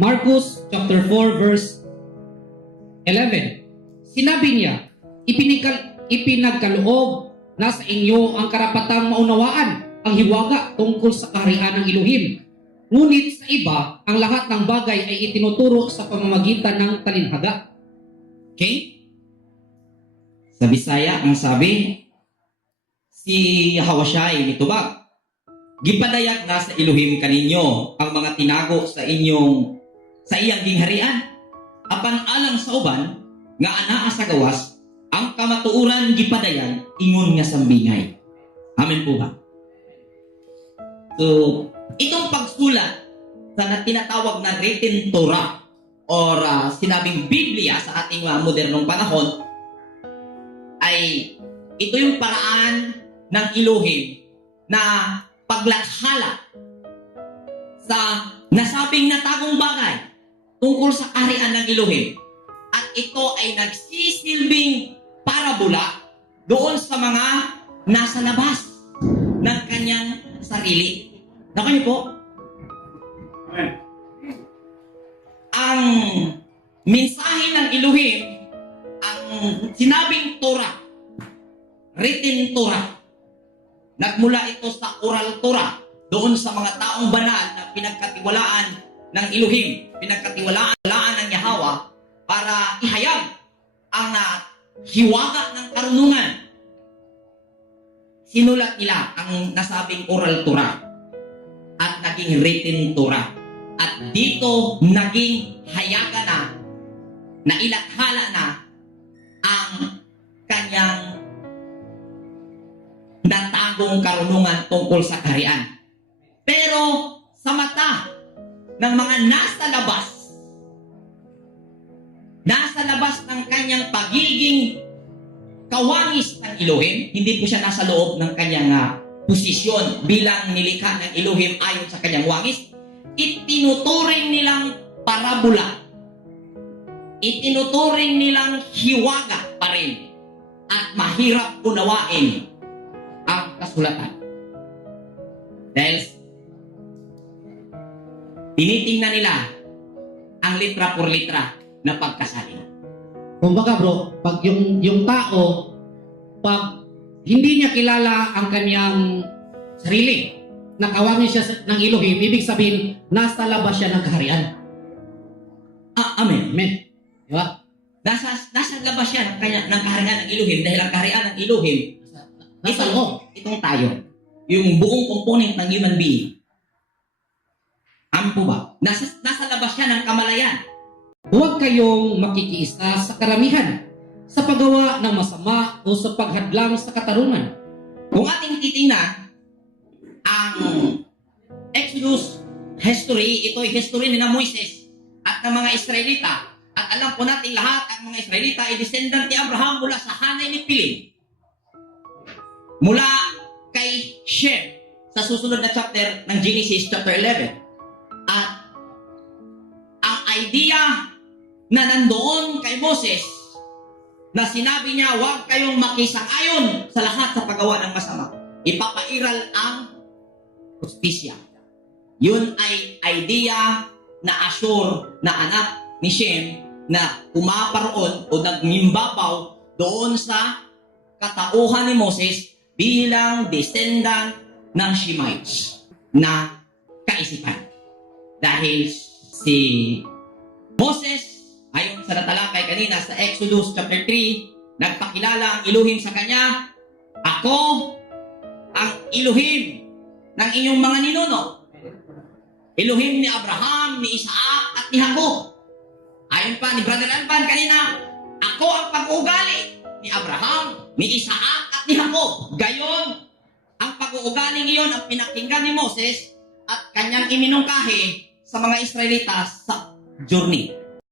Marcos chapter 4 verse 11. Sinabi niya, ipinagkaloob na sa inyo ang karapatang maunawaan ang hiwaga tungkol sa kaharian ng Elohim. Ngunit sa iba, ang lahat ng bagay ay itinuturo sa pamamagitan ng talinhaga. Okay? Sa Bisaya, ang sabi, si Hawashai nitubag, gipadayag na sa Elohim kaninyo ang mga tinago sa iyang gingharian. Apan alang sa uban, nga anaa sa gawas, ang kamatuuran gipadayag, ingon nga sambingay. Amen po ba? So, itong pagsulat sa tinatawag na written Torah or sinabing Biblia sa ating modernong panahon ay ito yung paraan ng Elohim na paglathala sa nasabing natagong bagay tungkol sa kaharian ng Elohim. At ito ay nagsisilbing parabola doon sa mga nasa labas ng kanyang sarili. Naku niyo po? Amen. Ang mensahe ng Elohim, ang sinabing Torah, written Torah, nagmula ito sa oral Torah, doon sa mga taong banal na pinagkatiwalaan ng Elohim, pinagkatiwalaan ng Yahweh para ihayag ang hiwaga ng karunungan. Sinulat nila ang nasabing oral Torah at naging written Torah. At dito naging hayaga na ilathala na ang kanyang natagong karunungan tungkol sa kaharian. Pero sa mata ng mga nasa labas ng kanyang pagiging kawangis ng Elohim, hindi po siya nasa loob ng kanyang posisyon bilang nilikha ng Elohim ayon sa kanyang wangis, itinuturing nilang parabola, itinuturing nilang hiwaga pa rin at mahirap unawain ang kasulatan. Dahil tinitingnan nila ang litra por litra na pagkasalin. Kumbaga bro, pag yung tao, pag hindi niya kilala ang kanyang sarili, nakawangin siya ng Elohim, ibig sabihin, nasa labas siya ng kaharian. Amen. Amen. Di ba? Nasa labas siya ng kaharian ng Elohim dahil ang kaharian ng Elohim, Nasa loob. itong tayo, yung buong component ng human being. Amen po ba? Nasa labas siya ng kamalayan. Huwag kayong makikiisa sa karamihan sa paggawa ng masama o sa paghadlang sa katarungan. Kung ating titingnan, ang Exodus history, ito ay history ni na Moises at ng mga Israelita. At alam po natin lahat, ang mga Israelita ay descendant ni Abraham mula sa hanay ni Pilim. Mula kay Shem sa susunod na chapter ng Genesis chapter 11. At ang idea na nandoon kay Moses na sinabi niya, huwag kayong makisang-ayon sa lahat sa paggawa ng masama. Ipapairal ang justisya. Yun ay idea na Ashur na anak ni Shem na pumaparoon o nagmimbabaw doon sa katauhan ni Moses bilang descendant ng Shemites na kaisipan. Dahil si Moses, ayon sa natalakay kanina sa Exodus chapter 3, nagpakilala ang Elohim sa kanya, ako ang Elohim ng inyong mga ninuno. Elohim ni Abraham, ni Isaac, at ni Jacob. Ayon pa ni Brother Alban kanina, ako ang pag-uugali ni Abraham, ni Isaac, at ni Jacob. Gayon, ang pag-uugaling iyon ang pinakinggan ni Moses at kanyang iminungkahi sa mga Israelita sa journey.